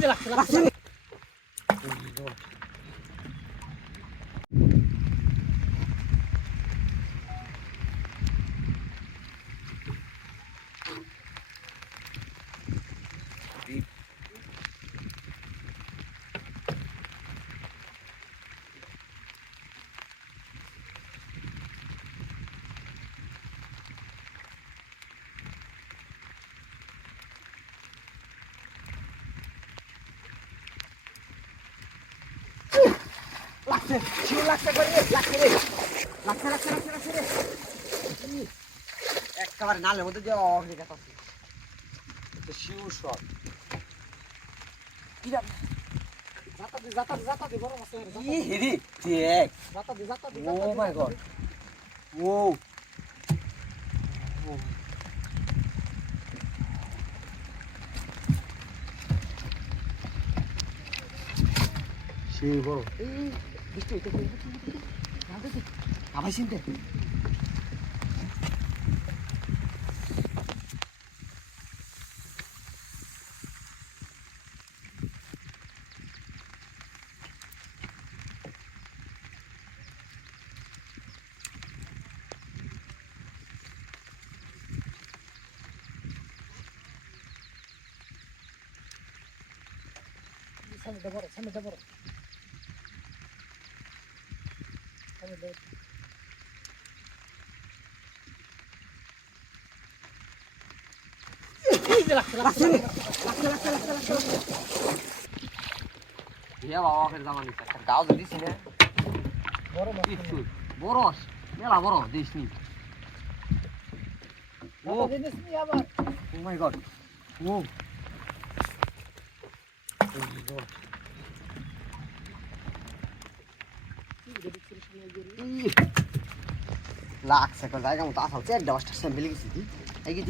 যে লাগছে লাগছে শিউ লাগছে করে লাগছে রে লাগছে লাগছে লাগছে লাগছে রে ই, একেবারে নালের মধ্যে যে অগ্নি গাছ আছে শিউ সব কি রাখ জাতা দি জাতা দি জাতা দি বড় মাছ কি হেরি দেখ। জাতা দি ও মাই গড। ও। সেই বড় আবার চিনতে। সামনে বড় সামনে বড় comunidade. Yela ağır zaman ise. Dağıldı değilsin ya. Boron. İşsiz. Boron. Yela boron değişmeyin. Oh. Oh my god. Oh. Oh my god. লাগছে জায়গা মতো আসা চেক দশটা স্যাম্পেল গেছি এই কি